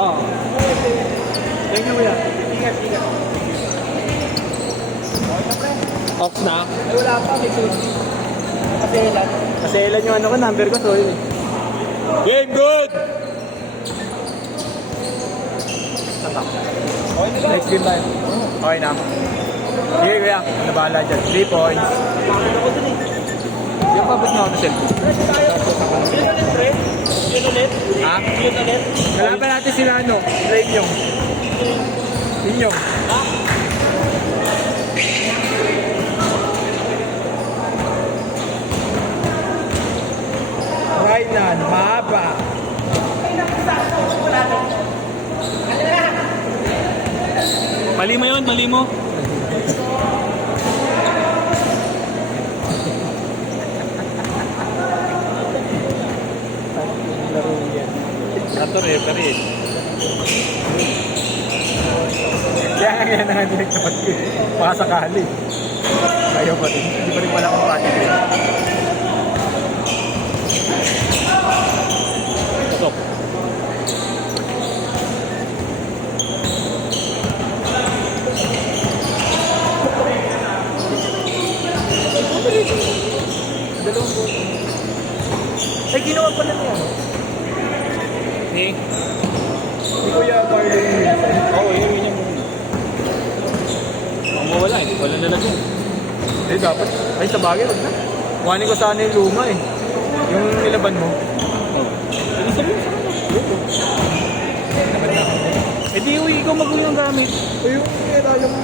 Oo. Thank you, kuya. Ingat, ingat. Off na? Ay, wala pa. May susi. Kaselan. Kaselan yung ano ko, number ko. So, yun. Game good! Okay na. Next game tayo. Okay na. Sige, kuya. Ano bahala dyan? 3 points. Yung pabot na ako na cellphone. Yun ulit, pre? Yun ulit? Ha? Yun ulit? Kalaban natin sila, ano? Rain yung. Inyong. Ha? Rainan, mahaba. Mali mo yun, mali mo. Ato rin, pari. Kaya nga yan na direct na pati. Baka sakali. Ayaw pa rin. Hindi pa rin pala kung pati rin. Stop. Dalawang po. Ay, ginawa pala niya. Hindi ko yung Marlon Wilson. Oo, yun yung muna. Ang mawala, hindi ko lang nalagyan. Hindi, dapat. Ay, sa bagay, wag na. Kuhanin ko sana yung luma eh. Yung nilaban mo. Hindi sabi mo sana. Eh di, ikaw magulo ng gamit. Yung kaya yung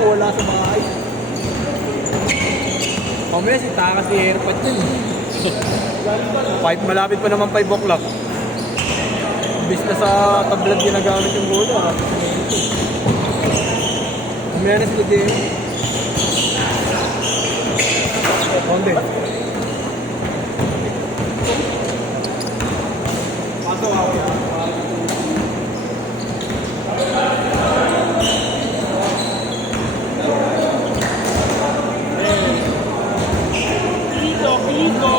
wala sa bahay. Mamaya si Taka si AirPod yun. Malapit pa naman 5 o'clock. Bis na sa tablet ginagamit yung bola. Mamaya na sila game. Konde. Paso ako yan. Pito!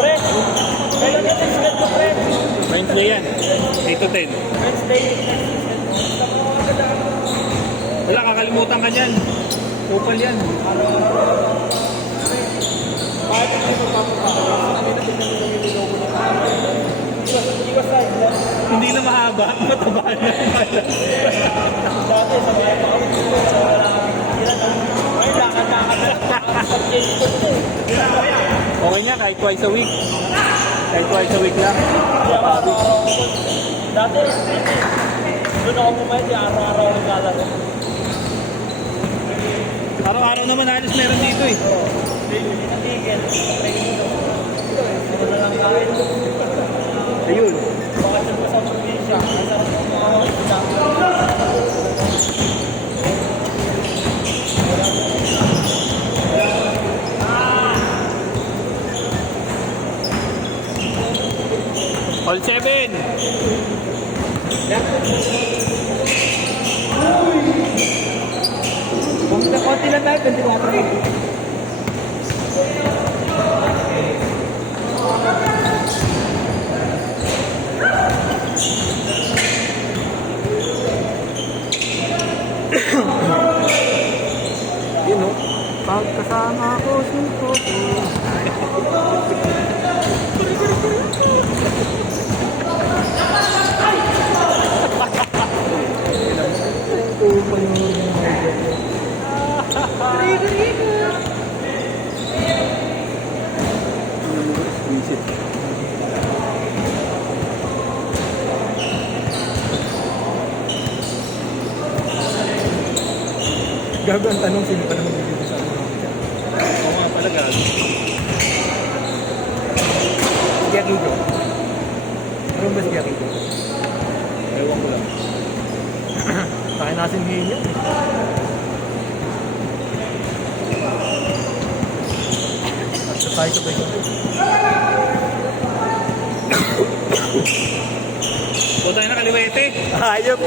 Pre! Kailan natin set mo, pre? Wednesday yan. 8 to 10. Wednesday. Wala, kakalimutan ka dyan. Kupal yan. Bakit hindi magpapapakala? Hindi na mahaba. Mataba na. Dati, sa mga okay nga, kahit twice a week. Kahit twice a week lang. Dati, doon ako pumayad, araw-araw naglalaro. Araw-araw naman halos meron dito eh. Ayun. Bakit sa probinsya? All 7. Konti lang tayo, 24. Yun o, pagkasama ko sinto ko. Gago ang tanong, sino pa naman dito sa ano? Oo nga pala, gago. Si Akido. Meron ba si Akido? Ewan ko lang. Saka nasin ngayon yan. At tayo sabay ko. Doon tayo na kaliwete. Ayop.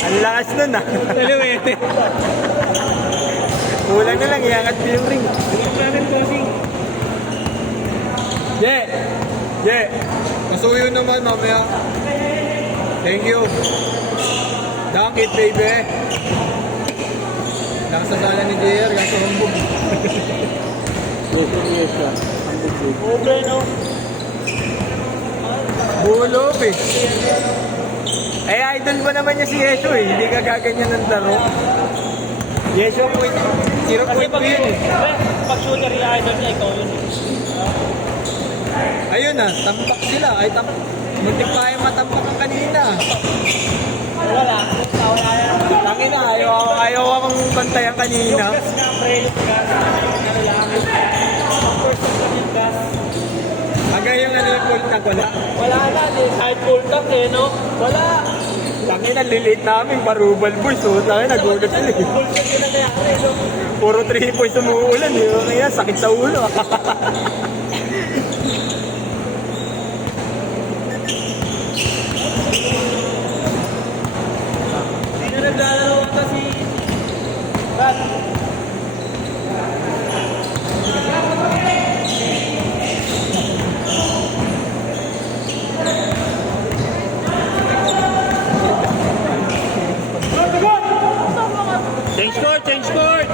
Ang lakas nun ah. Kaliwete. Kulang na lang, iangat ko yung ring. Kulang namin, bossing. Yeah. Yeah. Masuyo naman mamaya. Thank you. Dunk it, baby. Nakasasala ni JR, kaso humbog. Yes, siya. Okay, no? Bulop eh. Eh, idol ba naman niya si Yesho eh. Hindi ka gaganyan ng laro. Yesho, 0.2 Kasi pag, yun eh. pag shooter yung idol niya, ikaw yun. Ayun na, tambak sila. Ay, muntik pa yung matambakan kanina. Wala. Wala yan. Tangina, ayaw akong bantayan kanina. Yung gas nga, pre. Yung gas. Ano lang. Ang first lang yung gas. Hanggang yung ano yung full tank, wala. Wala na. Kahit full tank eh, no? Wala. Tangina, lilate namin, barubal boys. So, tangina, nagulat sila eh. Full tank yun ang nangyari, no? Puro 3 points umuulan eh. Kaya sakit sa ulo. Hindi na naglalaro ata si... Kat. Change court, change court!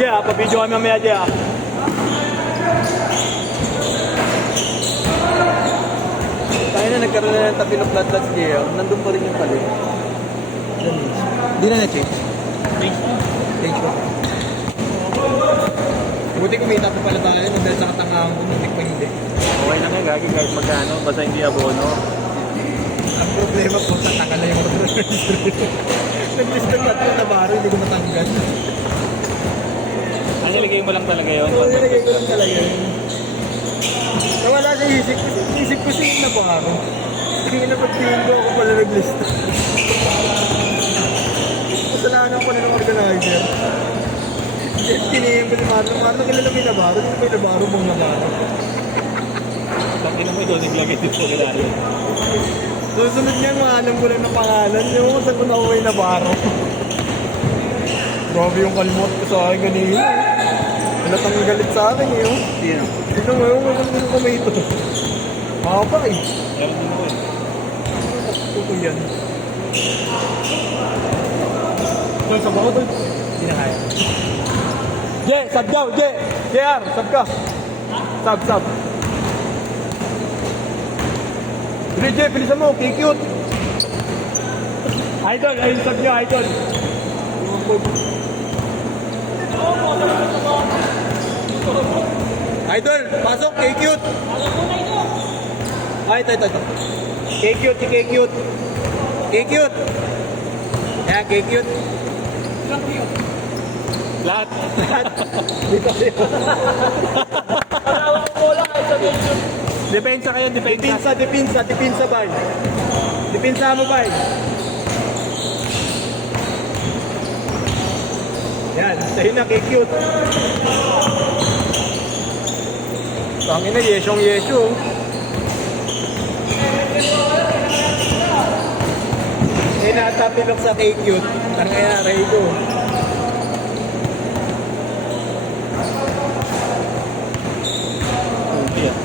Yeah, pa-video kami mamaya dyan. Tayo na nagkaroon na ng tapilok lat-lat si JR. Nandun pa rin yung palit. Hindi na na-change. Change ko. Buti kumita pa pala tayo dahil sa katangahan ko, butik pa hindi. Okay lang yan, gagi kahit magkano. Basta hindi abono. Ang problema po, tataka na yung order. Nag-list ng tatlo na baro, hindi ko matanggal. Ang nilagay mo lang talaga yun. Oo, nilagay ko lang talaga yun. Nawala sa isip ko, sino na baro. Hindi na pagtingin ko, ako pala nag-list. Kasalanan ko na ng organizer. Tinihim ko ni Marlon. Marlon, kilala mo yung nabaro? Hindi ko yung nabaro mong nabaro. Takin mo ito, naglagay dito nila yun. Susunod niya, maalam ko lang ng pangalan. Yung kung saan ko nakuha yung nabaro. Grabe yung kalmot ko sa akin kanina. Halatang galit sa akin eh. Sino? Sino mo yung kung kamay ito? Mahaba eh. Meron din ko eh. Ito ko yan. Tol, sab ako tol. Hindi na kaya. Je, sab daw, Je. JR, sab ka. Sab. Bili, Je, bilisan mo. Cute. Idol, ayun sab niyo, idol. Idol, pasok, cute. Ay, ito. Cute, cute. Cute. Yan, cute. Lahat. Dito kayo. Panawa ko lang ay sabihin yun. Depensa kayo, depensa. Dipinsa, bay. Dipinsa mo, bay. Yan, sa'yo na, cute. Tangin na, yesyong. Eh, natapilok sa cute. Parang kaya, ray ko. Yeah.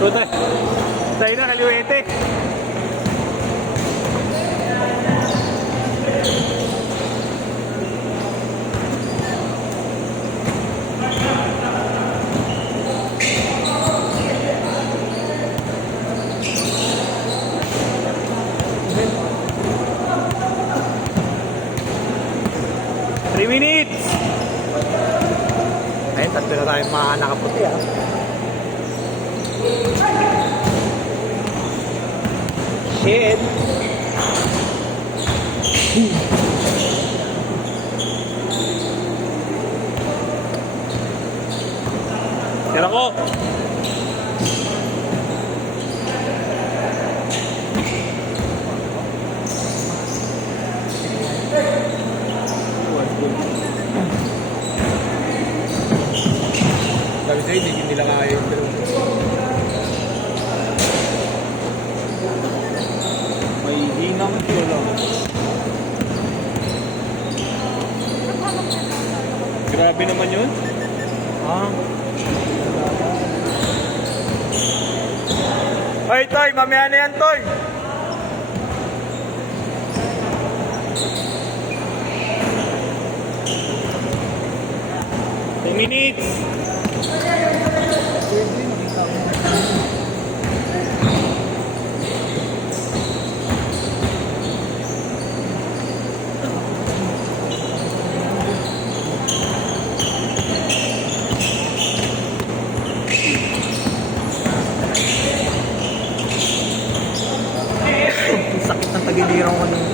Tuta, tayo na, kaliwete. Ayun, tatlo na tayong mga nakaputi ah. Shit. Tira ko. Hindi nila kaya yung dalawa. May hinang lang. Grabe naman yun. Ah. Ay, Toy, mamaya na yan, Toy. Minutes. Ang sakit ng tagiliran ko ng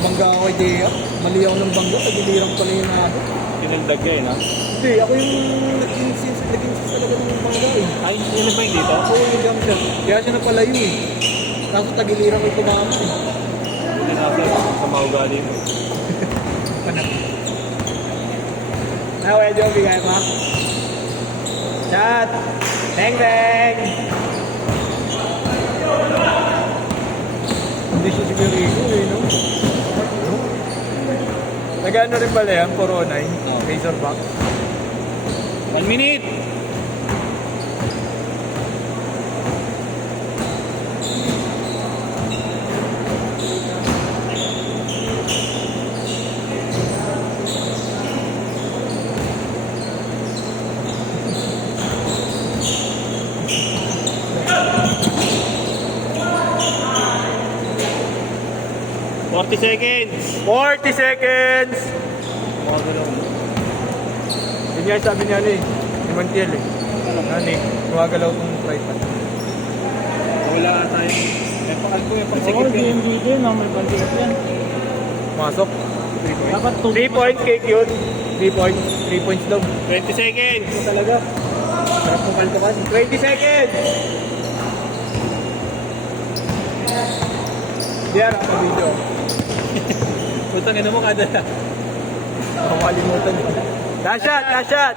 bangga ako kay Dea. Mali ako ng bangga, tagiliran ko pala yung nado. Tinundag ka na. Hindi, ako yung nag-insist talaga ng bangga eh. Ay, yun ba yung dito? Ako yung jump shot. Kaya siya napalayo eh. Kaso tagiliran ko yung tumama eh. Hindi nasa sa maugali mo. Ah, well, Joby, kaya pa. Chat! Bang, bang! Hindi siya sigurino eh, no? Nag-ano rin pala yan, Coronay. Razorback. 1 minute. Forty seconds. 40 seconds! Yun nga sabi niya ni Montiel eh. Ano eh, gumagalaw tong tripod. Wala tayong... May pakal ko, may pagsikip yan. DMDD na may pansikip yan. Masok. 3 points. Dapat 3 points cake yun. 3 points. 3 points daw. 20 seconds. Talaga. Sarap mo kaltukan. 20 seconds! Diyan ang video. Putang ina mo kada. Makalimutan yun. Last shot! Last shot!